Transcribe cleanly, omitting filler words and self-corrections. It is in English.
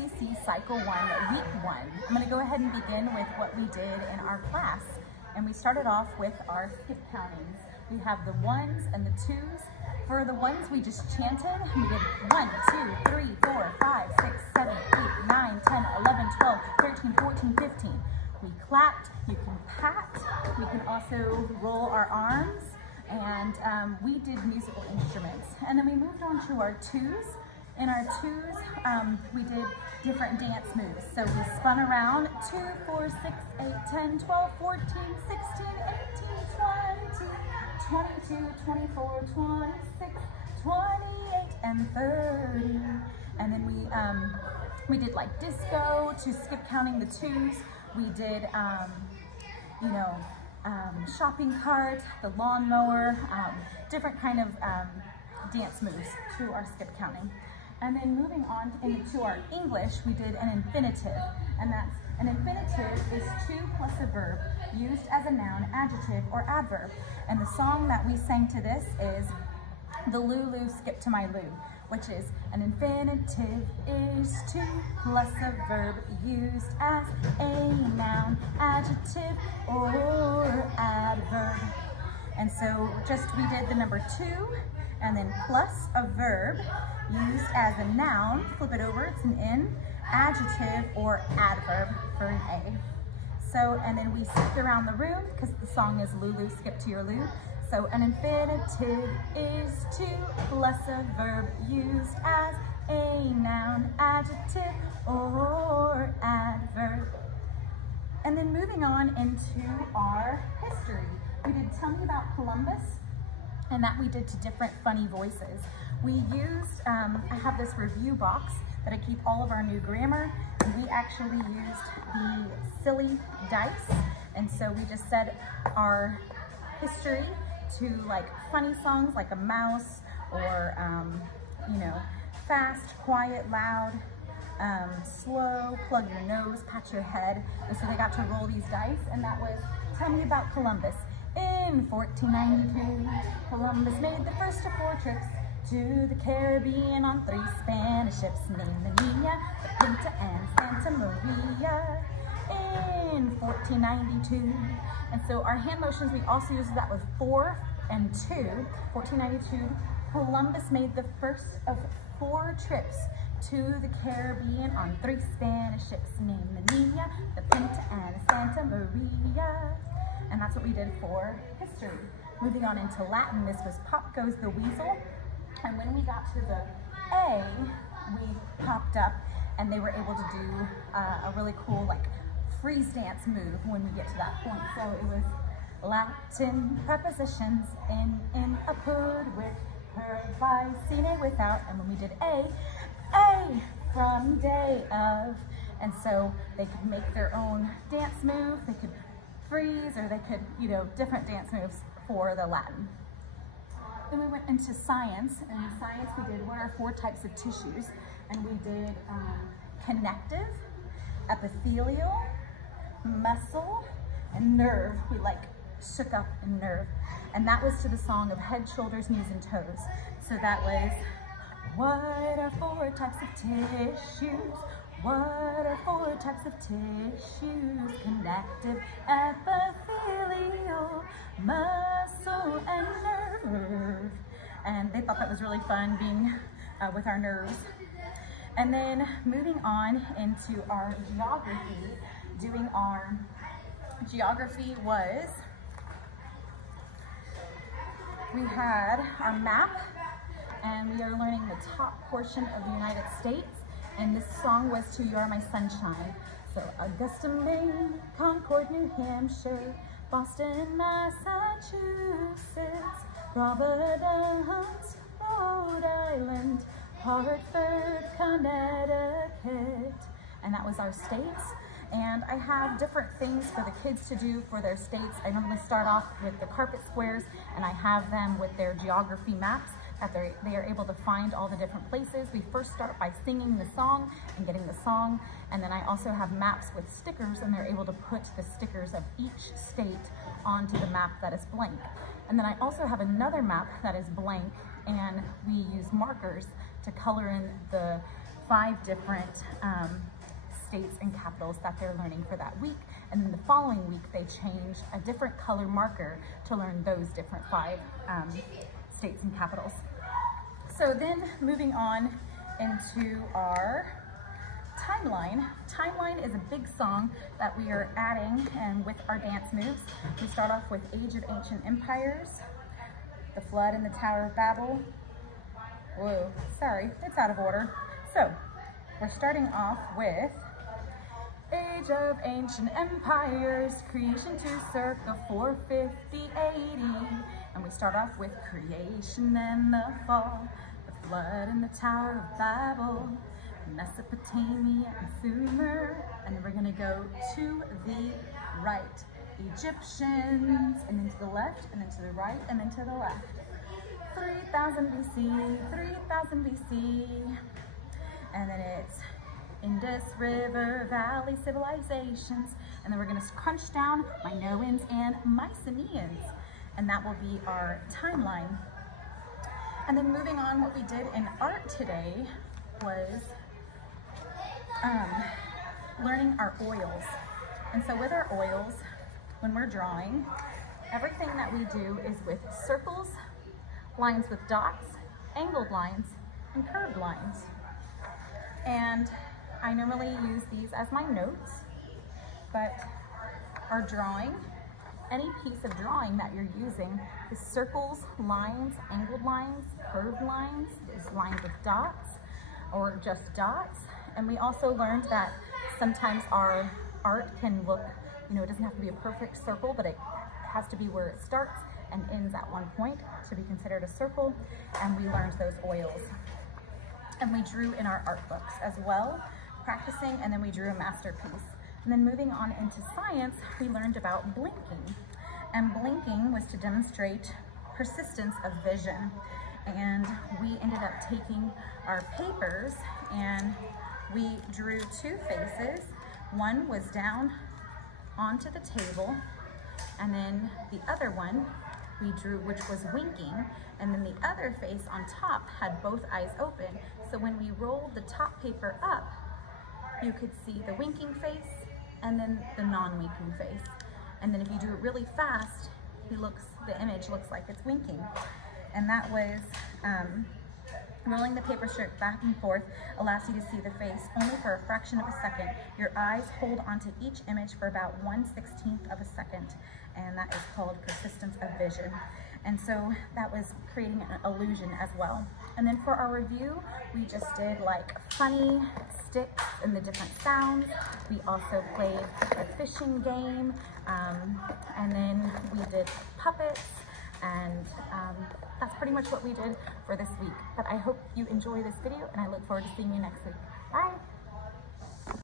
LCC Cycle 1, Week 1. I'm going to go ahead and begin with what we did in our class. And we started off with our skip countings. We have the ones and the twos. For the ones, we just chanted. We did 1, 2, 3, 4, 5, 6, 7, 8, 9, 10, 11, 12, 13, 14, 15. We clapped. You can pat. We can also roll our arms. And we did musical instruments. And then we moved on to our twos. In our twos, we did different dance moves. So we spun around 2, 4, 6, 8, 10, 12, 14, 16, 18, 20, 22, 24, 26, 28, and 30. And then we did like disco to skip counting the twos. We did, shopping cart, the lawnmower, different kind of dance moves to our skip counting. And then moving on into our English, we did an infinitive, and that's an infinitive is to plus a verb used as a noun, adjective, or adverb. And the song that we sang to this is the Lulu Skip to My Lou, which is an infinitive is to plus a verb used as a noun, adjective, or adverb. And so we did the number 2, and then plus a verb used as a noun, flip it over, it's an N, adjective or adverb for an A. So, and then we skipped around the room because the song is Lulu, Skip to Your Lou. So an infinitive is to plus a verb used as a noun, adjective, or adverb. And then moving on into our history. We did Tell Me About Columbus, and that we did to different funny voices. We used, I have this review box that I keep all of our new grammar, and we actually used the silly dice. And so we just said our history to like funny songs like a mouse or, fast, quiet, loud, slow, plug your nose, pat your head. And so they got to roll these dice, and that was Tell Me About Columbus. In 1492, Columbus made the first of 4 trips to the Caribbean on 3 Spanish ships named the Nina, the Pinta, and Santa Maria. In 1492, and so our hand motions, we also used that with 4 and 2. 1492, Columbus made the first of 4 trips to the Caribbean on 3 Spanish ships named the Nina, the Pinta, and Santa Maria. And that's what we did for history. Moving on into Latin, this was Pop Goes the Weasel. And when we got to the A, we popped up and they were able to do a really cool like freeze dance move when we get to that point. So it was Latin prepositions in a put with, heard by, seen it without. And when we did A from day of. And so they could make their own dance move. They could freeze, or they could, different dance moves for the Latin. Then we went into science, and in science we did what are 4 types of tissues, and we did connective, epithelial, muscle, and nerve. We like shook up in nerve, and that was to the song of Head, Shoulders, Knees, and Toes. So that was, what are 4 types of tissues? What are 4 types of tissues? Connective, epithelial, muscle, and nerve. And they thought that was really fun being with our nerves. And then moving on into our geography, doing our geography was, we had our map, and we are learning the top portion of the United States. And this song was to You Are My Sunshine. So Augusta, Maine, Concord, New Hampshire, Boston, Massachusetts, Providence, Rhode Island, Hartford, Connecticut. And that was our states. And I have different things for the kids to do for their states. I normally start off with the carpet squares, and I have them with their geography maps that they are able to find all the different places. We first start by singing the song and getting the song, and then I also have maps with stickers, and they're able to put the stickers of each state onto the map that is blank. And then I also have another map that is blank, and we use markers to color in the 5 different states and capitals that they're learning for that week. And then the following week, they change a different color marker to learn those different 5 states and capitals. So then moving on into our timeline. Timeline is a big song that we are adding and with our dance moves. We start off with Age of Ancient Empires, the Flood and the Tower of Babel. Whoa, sorry, it's out of order. So we're starting off with Age of Ancient Empires, creation to circa 450 AD. And we start off with creation and the fall, the flood and the Tower of Babel, Mesopotamia and Sumer. And then we're gonna go to the right, Egyptians, and then to the left, and then to the right, and then to the left. 3000 BC, 3000 BC. And then it's Indus River Valley civilizations. And then we're gonna crunch down Minoans and Mycenaeans. And that will be our timeline. And then moving on, what we did in art today was learning our oils. And so with our oils, when we're drawing, everything that we do is with circles, lines with dots, angled lines, and curved lines. And I normally use these as my notes, but our drawing, any piece of drawing that you're using is circles, lines, angled lines, curved lines, is lines with dots, or just dots. And we also learned that sometimes our art can look, you know, it doesn't have to be a perfect circle, but it has to be where it starts and ends at one point to be considered a circle. And we learned those oils. And we drew in our art books as well, practicing, and then we drew a masterpiece. And then moving on into science, we learned about blinking. And blinking was to demonstrate persistence of vision. And we ended up taking our papers and we drew 2 faces. One was down onto the table, and then the other one we drew, which was winking, and then the other face on top had both eyes open. So when we rolled the top paper up, you could see the winking face and then the non-winking face. And then if you do it really fast, the image looks like it's winking. And that was rolling the paper strip back and forth allows you to see the face only for a fraction of a second. Your eyes hold onto each image for about 1/16 of a second, and that is called persistence of vision. And so that was creating an illusion as well. And then for our review, we just did like funny sticks and the different sounds. We also played a fishing game, and then we did puppets, and that's pretty much what we did for this week. But I hope you enjoy this video, and I look forward to seeing you next week. Bye!